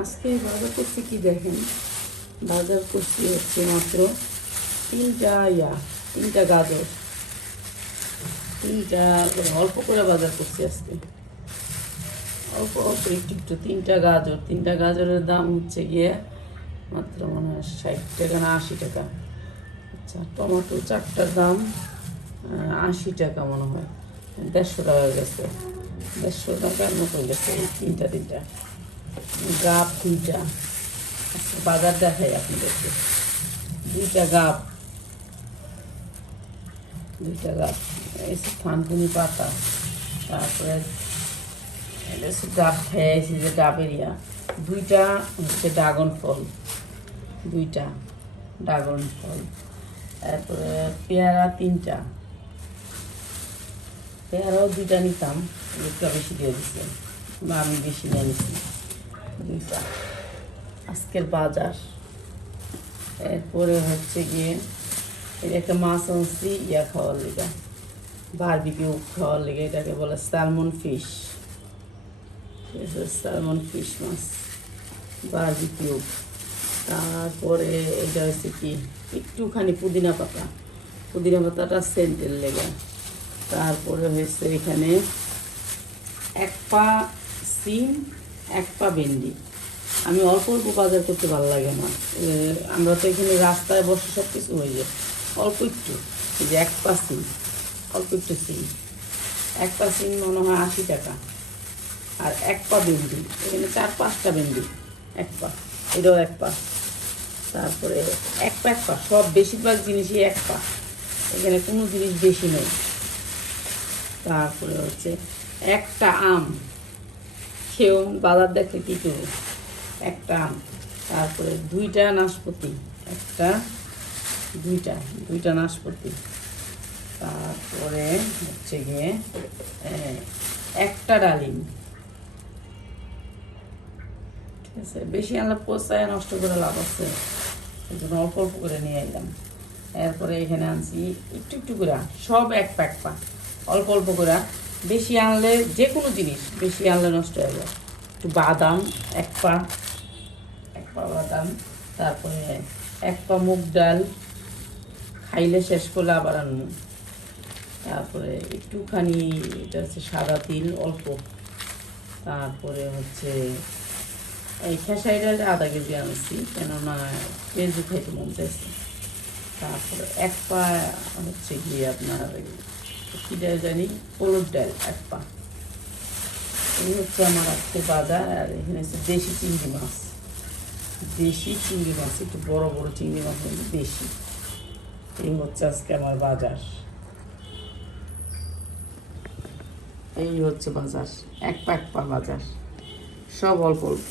আজকে বাজার করছি কি দেখেন? বাজার করছি হচ্ছে মাত্র তিনটা ইয়া, তিনটা গাজর। তিনটা অল্প করে বাজার করছি আজকে। অল্প অল্প একটু একটু। তিনটা গাজর, তিনটা গাজরের দাম হচ্ছে গিয়ে মাত্র মনে হয় ষাট টাকা না আশি টাকা। আচ্ছা টমেটো চারটার দাম আশি টাকা মনে হয়। দেড়শো টাকা গেছে। দেড়শো টাকার মতো গেছে তিনটা তিনটা। গাপ দুইটা। আচ্ছা বাজার দেখাই আপনাদেরকে। দুইটা গাপ দুইটা গাপ এই সব থানকুনি পাতা। তারপরে হচ্ছে ডাব খেয়েছি যে ডাবের ইয়া দুইটা হচ্ছে ড্রাগন ফল। দুইটা ড্রাগন ফল। তারপরে পেয়ারা তিনটা। পেয়ারাও দুইটা নিতাম। একটু বেশি দিয়ে দিচ্ছে। বা আমি বেশি নিয়ে নিছি দুইটা আজকের বাজার। এরপরে হচ্ছে গিয়ে একটা মাছ আনছি, ইয়া খাওয়ার লেগে। বারবিকিউ খাওয়ার লেগে, এটাকে বলে স্যালমন ফিশ। স্যালমন ফিশ মাছ। বারবিকিউ। তারপরে এটা হচ্ছে কি? একটুখানি পুদিনা পাতা। পুদিনা পাতাটা সেন্টের লেগে। তারপরে হয়েছে এখানে এক পা সিম এক পা ভেন্ডি। আমি অল্প অল্প বাজার করতে ভালো লাগে না। আমরা তো এখানে রাস্তায় বসে সব কিছু হয়ে যায়। অল্প একটু, এই যে এক পা সিম, অল্প একটু সিম। এক পা সিম মনে হয় আশি টাকা। আর এক পা ভেন্ডি, এখানে চার পাঁচটা ভেন্ডি, এক পা, এটাও এক পা। তারপরে এক পা এক পা, সব বেশিরভাগ জিনিসই এক পা। এখানে কোনো জিনিস বেশি নেই। তারপরে হচ্ছে একটা আম। খেয়েও বাজার দেখলে কী করব? একটা, তারপরে দুইটা নাশপাতি, একটা, দুইটা দুইটা নাশপাতি। তারপরে হচ্ছে গিয়ে একটা ডালিম। ঠিক আছে, বেশি আনলে পোষায় নষ্ট করে লাভ আছে। জন্য অল্প অল্প করে নিয়ে এলাম এরপরে এখানে আনছি একটু একটু করে, সব এক প্যাক পা অল্প অল্প করে বেশি আনলে যে কোনো জিনিস বেশি আনলে নষ্ট হয়ে যায়। একটু বাদাম, এক পা এক পা বাদাম, তারপরে এক পা মুগ ডাল, খাইলে শেষ করলে আবার আনব। তারপরে একটুখানি এটা হচ্ছে সাদা তিল, অল্প। তারপরে হচ্ছে এই খেসারিটা আধা কেজি আনছি, কেননা পেঁয়াজু খাইতে মন চাইছে। তারপরে এক পা হচ্ছে গিয়ে আপনার কী ডাল জানি হলুদ ডাল এক পা এই হচ্ছে আমার আজকে বাজার আর এখানে হচ্ছে দেশি চিংড়ি মাছ দেশি চিংড়ি মাছ একটু বড় বড় চিংড়ি মাছ কিন্তু দেশি এই হচ্ছে আজকে আমার বাজার এই হচ্ছে বাজার এক পা এক পা বাজার সব অল্প অল্প